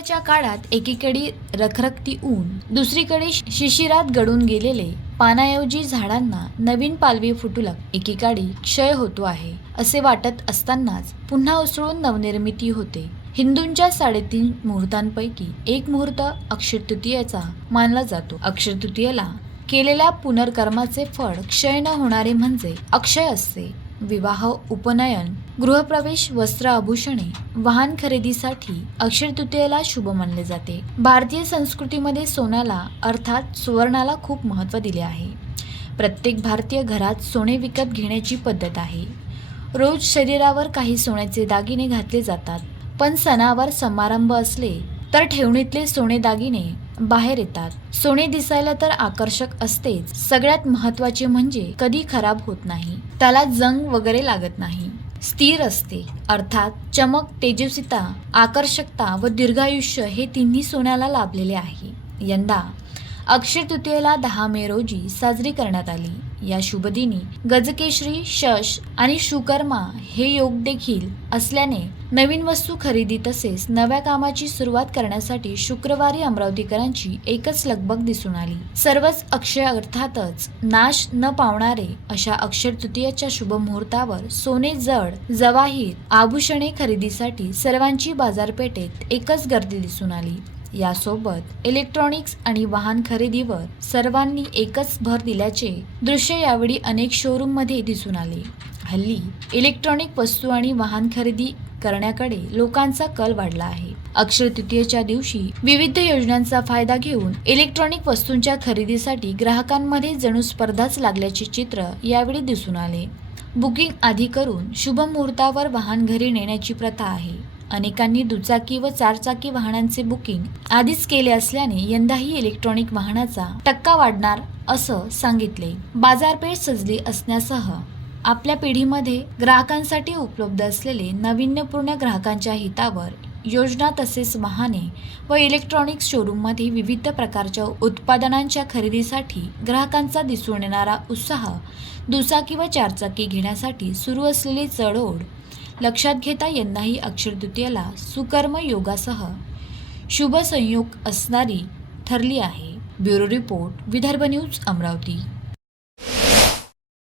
च्या काळात एकीकडे रखरखती ऊन दुसरीकडे शि- शिशिरात गळून गेलेले पानाऐवजी झाडांना नवीन पालवी फुटू लाग एकीकाळी क्षय होतो आहे असे वाटत असतानाच पुन्हा उसळून नवनिर्मिती होते. हिंदूंच्या साडेतीन मुहूर्तांपैकी एक मुहूर्त अक्षय तृतीयेचा मानला जातो. अक्षय तृतीयेला केलेल्या पुनर्कर्माचे फळ क्षय न होणारे म्हणजे अक्षय असते. विवाह उपनयन गृहप्रवेश वस्त्र आभूषणे वाहन खरेदीसाठी अक्षय तृतीयेला शुभ मानले जाते. भारतीय संस्कृतीमध्ये सोन्याला अर्थात सुवर्णाला खूप महत्त्व दिले आहे. प्रत्येक भारतीय घरात सोने विकत घेण्याची पद्धत आहे. रोज शरीरावर काही सोन्याचे दागिने घातले जातात पण सणावर समारंभ असले तर ठेवणीतले सोने दागिने बाहेर येतात. सोने दिसायला तर आकर्षक असतेच. सगळ्यात महत्त्वाचे म्हणजे कधी खराब होत नाही. त्याला जंग वगैरे लागत नाही. स्थिर असते. अर्थात चमक तेजस्विता आकर्षकता व दीर्घायुष्य हे तिन्ही सोन्याला लाभलेले आहे. यंदा अक्षय तृतीयेला दहा मे रोजी साजरी करण्यात आली. या शुभदिनी गजकेश्री शश आणि शुकर्मा हे योग देखील असल्याने नवीन वस्तू खरेदी तसेच नव्या कामाची सुरुवात करण्यासाठी शुक्रवारी अमरावतीकरांची एकच लगबग दिसून आली. सर्वच अक्षय अर्थातच नाश न पावणारे अशा अक्षय तृतीयाच्या शुभ मुहूर्तावर सोने जड जवाहीर आभूषणे खरेदीसाठी सर्वांची बाजारपेठेत एकच गर्दी दिसून आली. यासोबत इलेक्ट्रॉनिक्स आणि वाहन खरेदीवर सर्वांनी एकच भर दिल्याचे दृश्य यावेळी अनेक शोरूममध्ये दिसून आले. हल्ली इलेक्ट्रॉनिक वस्तू आणि वाहन खरेदी करण्याकडे लोकांचा कल वाढला आहे. अक्षय तृतीयेच्या दिवशी विविध योजनांचा फायदा घेऊन इलेक्ट्रॉनिक वस्तूंच्या खरेदीसाठी ग्राहकांमध्ये जणू स्पर्धाच लागल्याचे चित्र यावेळी दिसून आले. बुकिंग आधी करून शुभ मुहूर्तावर वाहन घरी नेण्याची प्रथा आहे. अनेकांनी दुचाकी व चारचाकी वाहनांचे बुकिंग आधीच केले असल्याने यंदाही इलेक्ट्रॉनिक वाहनाचा टक्का वाढणार असं सांगितले. बाजारपेठ सजली असण्यासह आपल्या पिढीमध्ये ग्राहकांसाठी उपलब्ध असलेले नाविन्यपूर्ण ग्राहकांच्या हितावर योजना तसेच वाहने व इलेक्ट्रॉनिक्स शोरूममध्ये विविध प्रकारच्या उत्पादनांच्या खरेदीसाठी ग्राहकांचा दिसून येणारा उत्साह दुचाकी व चारचाकी घेण्यासाठी सुरू असलेली चढओढ लक्षात घेता यंदाही अक्षरतृतीयेला सुकर्म योगासह शुभ संयोग असणारी ठरली आहे. Bureau report Vidarbha news Amravati.